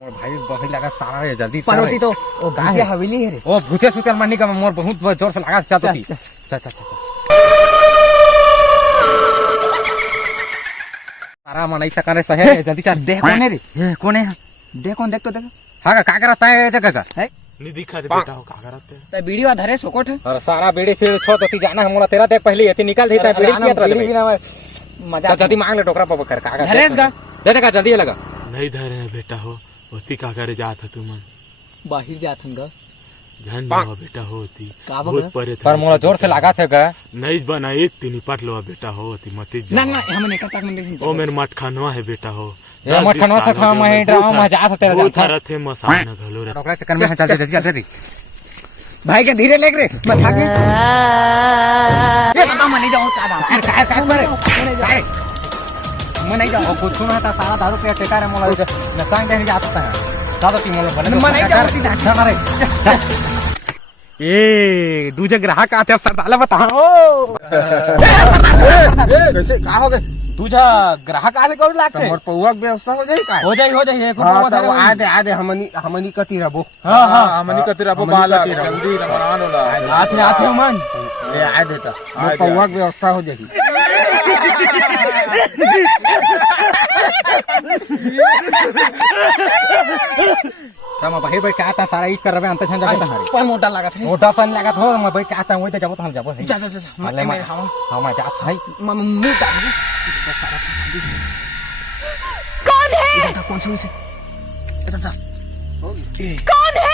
मोर भाई बहुत लगा सारा रे जल्दी पनोटी तो ओ गाय हवेली है रे ओ भूते सुते मारने का मोर बहुत जोर से लगा चाहती चल चल चल सारा मनई सकारे सहे जल्दी चल देख कौन है रे कौन है देख कौन देख तो देख हां का करता है जगह का है नहीं दिखा दे बेटा हो का करते ते वीडियो धरे सोकोट और सारा बेड़े से छोड़ तो जाना है मोला तेरा देख पहले ये निकाल देता है बेड़े किया तेरा मजा जल्दी मांग ले टोकरा पर कर कागज धरेस का दे का जल्दी लगा नहीं धरे है बेटा हो होती का करे जात है तुमन बाहर जात हन गा जान जाओ बेटा होती का बहुत परे पर मोला जोर से लगा थे का नहीं बना एक तीन पट लो बेटा हो होती मत ना ना हम नहीं करता मन ओ मेरे मठ खानवा है बेटा हो ये मठ खानवा से खा मैं ड्रामा में जा तेरा जाता थे मसान घलो रे टोकरा चक्कर में चल जल्दी भाई के धीरे लेक रे मजाक में ये तो मन नहीं जाओ का मैं नहीं जाऊँ कुछ ना था सारा दारू पे टेका रे मोला नशा नहीं जाता है दादा ती मोला बने मैं नहीं जाऊँ मारे ए दूजे ग्राहक आते अब सरदाला बताओ कैसे का हो गए दूजा ग्राहक आले कौन लागते मोर पौवा व्यवस्था हो जाई का हो जाई एक हां तो आ दे हमनी कती रबो हां हमनी कती रबो बाला जल्दी रमान होला आथे मन ए आ दे तो मोर पौवा व्यवस्था हो जाई चमा भाई भाई क्या था सारा इच कर रहे अंत छन जाके हमारे पर मोटा लागत है मोटा सन लागत हो मैं भाई क्या था वही तो जाबो हम जाबो जा मैं हम जात भाई मुंह डाल कौन है? कौन सी से कौन है?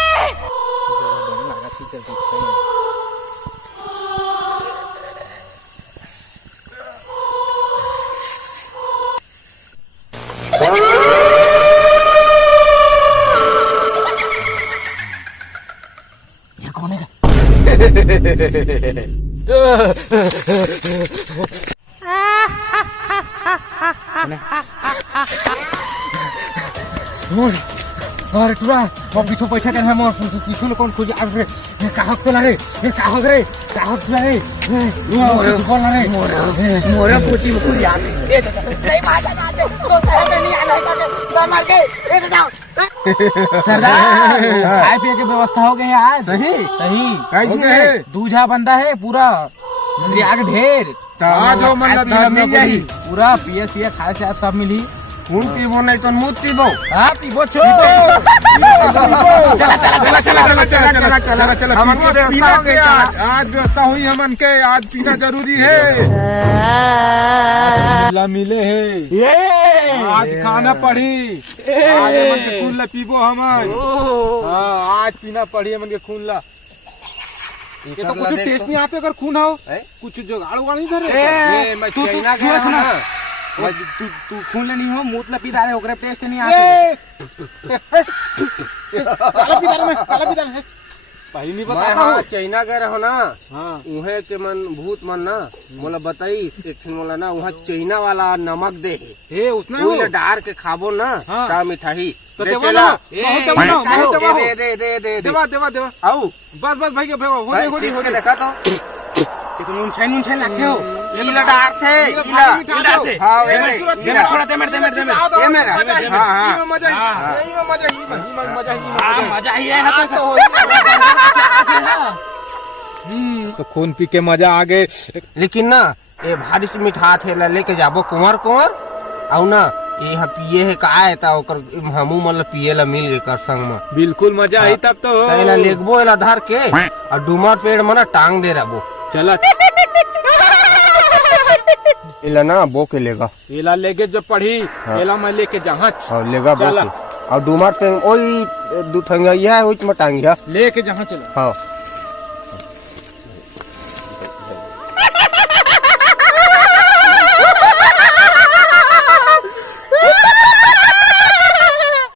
ये कौन है? अरे टुरा वो पीछे बैठा कर है मोर पीछे लोग कौन खोज आ रे काहक तो ला रे काहक रे काहक ला रे मोरे कौन ला रे मोरे पोती मुझे याद नहीं मार दे तो तेरे नहीं आना है मार के ए जाओ सरदार खाए पिए की व्यवस्था हो गई आज सही कैसी है दूजा बंदा है पूरा आग ढेर आज हो मन मिल जाही पूरा पीएससी खाए से आप सब मिली खून पीबो नहीं तो मूत पीबो हां पीबो छो चला हमन को व्यवस्था हो गई आज व्यवस्था हुई हमन के आज पीना जरूरी है ला मिले है ये आज खाना पड़ी आज मन के खून ला पीबो हमन हां आज पीना पड़ी मन के खून ला ये तो कुछ टेस्ट नहीं आते अगर खून हो कुछ जुगाड़ उगाड़ नहीं धरे ये मैं चाइना गया ना तू खून ले नहीं हो मूत ला पीदा रे ओकरे टेस्ट नहीं आते काला पीदा है पहले नहीं बता हां चाइना गए रहो ना हां उहे के मन भूत मन ना मोला बताई एक दिन मोला ना वहां चाइना वाला नमक दे ए उसने वो डार के खाबो ना ता मिठाई तो दे देवा चला ना दे देवा आओ बस भाई के भेगो हो के देखा तो ये तो मुंछन लगते हो इला डार थे इला हां दे थोड़ा दे मेरे ये मेरा हां में मजा ही में मजा ही मजा ही है तो खून पी के मजा आ गए लेकिन ना ये भारी से मिठा थे लेके जाबो कुंवर आउ ना ये पिए है का है ता ओकर हमू मन पिए ला मिल गए कर संग में बिल्कुल मजा आई तब तो तैला लेगबो एला धर के और डुमर पेड़ में ना टांग दे रबो चला इला ना बो के लेगा एला लेके जब पढ़ी एला मैं लेके जहाज और लेगा बो के और डुमर पे ओई दुठंगा है ओच में टांगिया लेके जहां चला हां